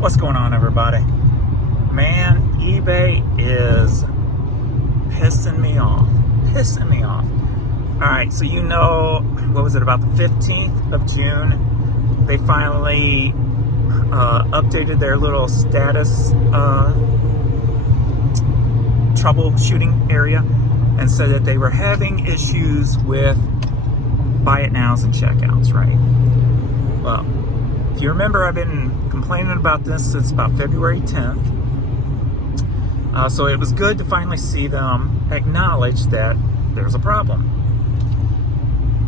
What's going on, everybody? Man, eBay is pissing me off. All right, so what was it, about the 15th of June, they finally updated their little status troubleshooting area and said that they were having issues with buy it nows and checkouts, right? Well, if you remember, I've been complaining about this since about February 10th. So it was good to finally see them acknowledge that there's a problem.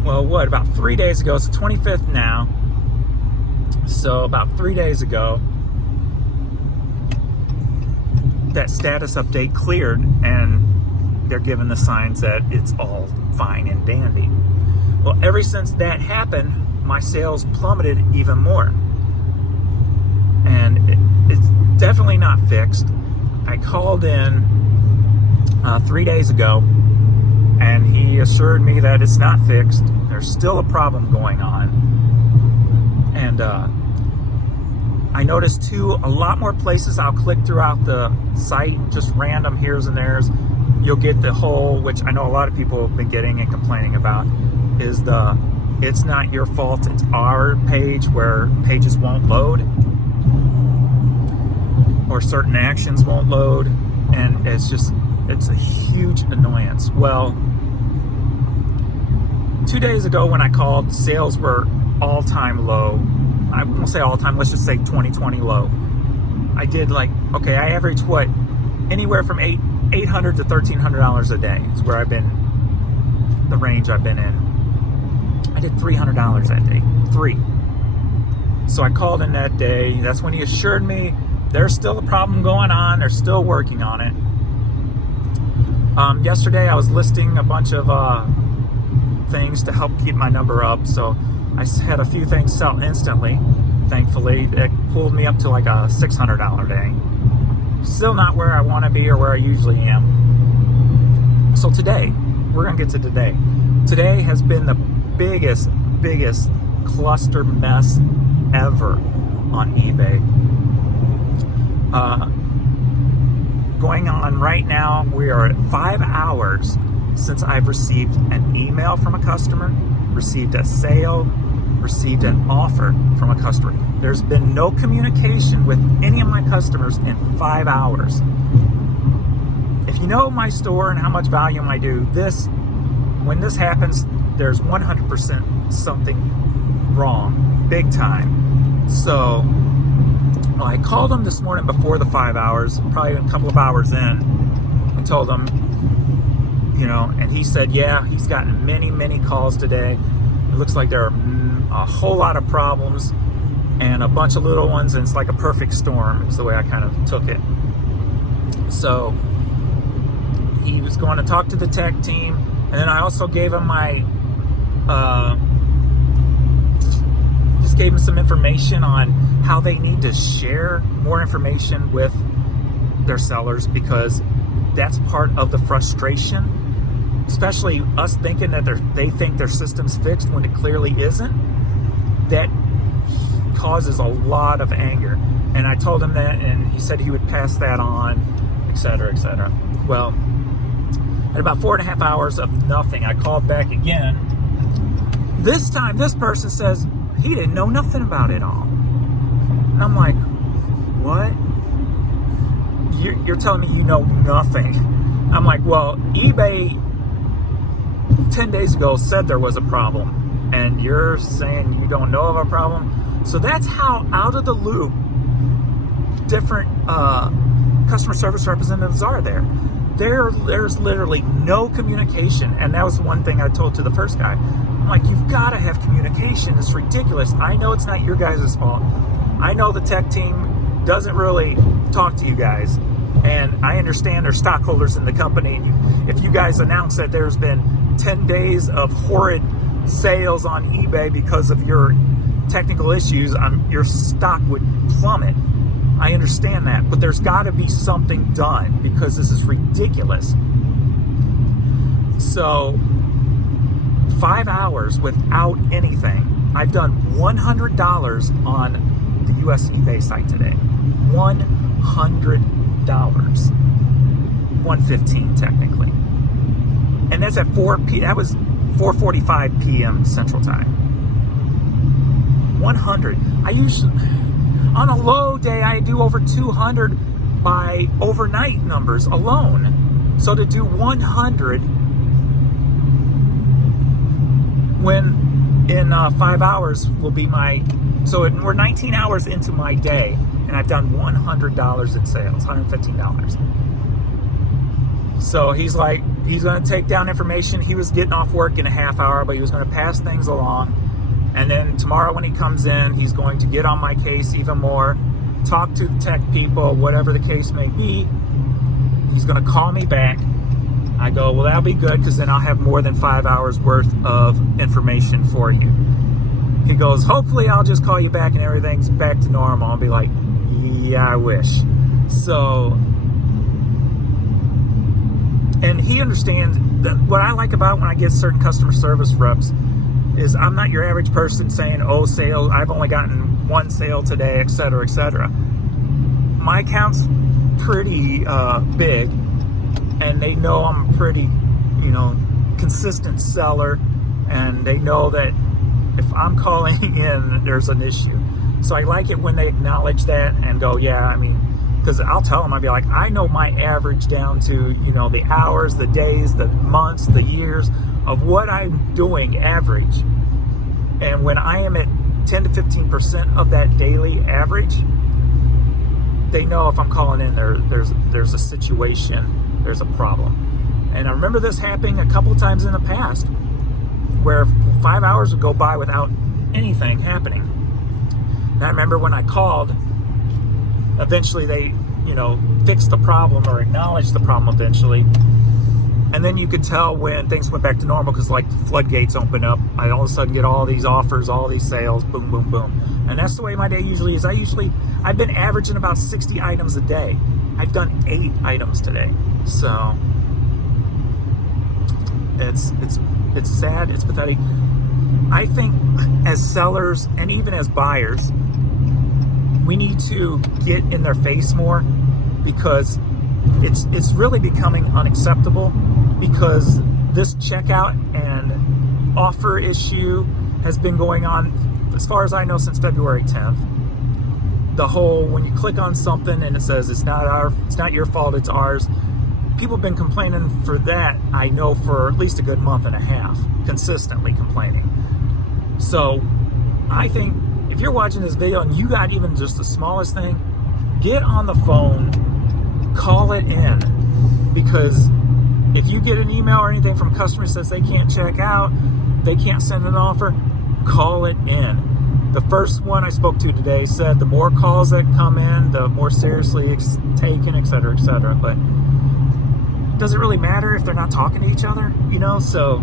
Well, about 3 days ago, it's the 25th now. So about 3 days ago, that status update cleared and they're giving the signs that it's all fine and dandy. Well, ever since that happened, my sales plummeted even more. And it's definitely not fixed. I called in 3 days ago, and he assured me that it's not fixed. There's still a problem going on. And I noticed too, a lot more places I'll click throughout the site, just random here's and there's. You'll get the whole, which I know a lot of people have been getting and complaining about, is the it's not your fault, it's our page, where pages won't load or certain actions won't load, and it's a huge annoyance. Well, 2 days ago when I called, sales were all-time low. I won't say all-time, let's just say 2020 low. I did I average anywhere from $800 to $1,300 a day is where the range I've been in. I did $300 that day, So I called in that day. That's when he assured me there's still a problem going on. They're still working on it. Yesterday I was listing a bunch of things to help keep my number up. So I had a few things sell instantly. Thankfully, it pulled me up to like a $600 day. Still not where I want to be or where I usually am. So today, we're going to get to today. Today has been the biggest cluster mess ever on eBay. Going on right now, we are at 5 hours since I've received an email from a customer, received a sale, received an offer from a customer. There's been no communication with any of my customers in 5 hours. If you know my store and how much volume I do, when this happens, there's 100% something wrong, big time. So I called him this morning before the 5 hours, probably a couple of hours in. I told him, and he said, yeah, he's gotten many calls today. It looks like there are a whole lot of problems and a bunch of little ones, and it's like a perfect storm is the way I kind of took it. So he was going to talk to the tech team, and then I also gave him gave him some information on how they need to share more information with their sellers, because that's part of the frustration, especially us thinking that they think their system's fixed when it clearly isn't. That causes a lot of anger. And I told him that, and he said he would pass that on, etc. Well, at about 4.5 hours of nothing, I called back again. This time, this person says he didn't know nothing about it all. And I'm like, what? You're telling me you know nothing? I'm like, well, eBay 10 days ago said there was a problem, and you're saying you don't know of a problem? So that's how out of the loop different customer service representatives are there. There's literally no communication, and that was one thing I told to the first guy. I'm like, you've got to have communication. It's ridiculous. I know it's not your guys' fault. I know the tech team doesn't really talk to you guys, and I understand there's stockholders in the company, and if you guys announce that there's been 10 days of horrid sales on eBay because of your technical issues, your stock would plummet. I understand that, but there's got to be something done, because this is ridiculous. So 5 hours without anything. I've done $100 on the US eBay site today. $115 technically. And that's at 4:45 p.m. Central Time. 100. I usually, on a low day, I do over 200 by overnight numbers alone. So to do 100 when in 5 hours will be my, we're 19 hours into my day, and I've done $100 in sales, $115. So he's like, he's going to take down information. He was getting off work in a half hour, but he was going to pass things along. And then tomorrow when he comes in, he's going to get on my case even more, talk to the tech people, whatever the case may be. He's going to call me back. I go, well, that'll be good, because then I'll have more than 5 hours worth of information for you. He goes, hopefully I'll just call you back and everything's back to normal. I'll be like, yeah, I wish. So, and he understands that what I like about when I get certain customer service reps is I'm not your average person saying, oh, sale, I've only gotten one sale today, et cetera, et cetera. My account's pretty big, and they know I'm a pretty, consistent seller, and they know that if I'm calling in, there's an issue. So I like it when they acknowledge that and go, yeah, because I'll tell them, I'll be like, I know my average down to, the hours, the days, the months, the years of what I'm doing average. And when I am at 10 to 15% of that daily average, they know if I'm calling in, there's a situation, there's a problem. And I remember this happening a couple times in the past where 5 hours would go by without anything happening. And I remember when I called, eventually they, fixed the problem or acknowledged the problem eventually. And then you could tell when things went back to normal, because like the floodgates open up. I all of a sudden get all these offers, all these sales, boom, boom, boom. And that's the way my day usually is. I've been averaging about 60 items a day. I've done 8 items today. So it's sad, it's pathetic. I think as sellers and even as buyers, we need to get in their face more, because it's really becoming unacceptable, because this checkout and offer issue has been going on, as far as I know, since February 10th. The whole, when you click on something and it says it's not your fault, it's ours. People have been complaining for that, I know, for at least a good month and a half, consistently complaining. So I think if you're watching this video and you got even just the smallest thing, get on the phone, call it in. Because if you get an email or anything from a customer that says they can't check out, they can't send an offer, call it in. The first one I spoke to today said the more calls that come in, the more seriously it's taken, et cetera, et cetera. But does it really matter if they're not talking to each other? So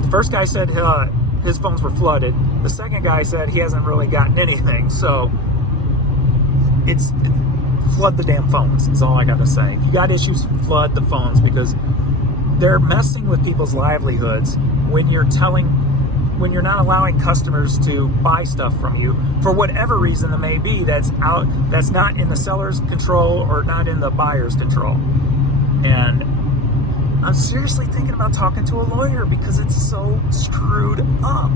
the first guy said his phones were flooded. The second guy said he hasn't really gotten anything. So it's flood the damn phones is all I got to say. If you got issues, flood the phones, because they're messing with people's livelihoods when you're not allowing customers to buy stuff from you for whatever reason it may be, that's not in the seller's control or not in the buyer's control. And I'm seriously thinking about talking to a lawyer, because it's so screwed up.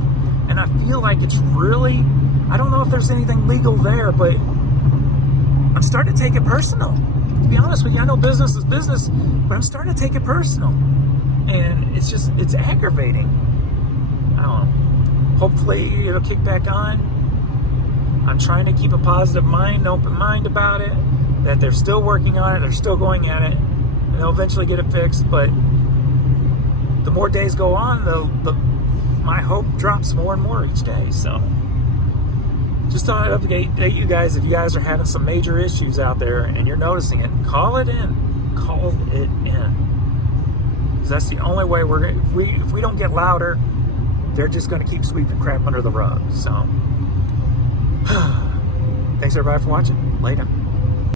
And I feel like it's really, I don't know if there's anything legal there, but I'm starting to take it personal. To be honest with you, I know business is business, but I'm starting to take it personal. And it's aggravating. I don't know. Hopefully it'll kick back on. I'm trying to keep a positive mind, an open mind about it, that they're still working on it, they're still going at it, and they'll eventually get it fixed. But the more days go on, my hope drops more and more each day. So just thought I'd update you guys. If you guys are having some major issues out there and you're noticing it, call it in. Call it in. Because that's the only way if we don't get louder, they're just going to keep sweeping crap under the rug. So, thanks everybody for watching. Later.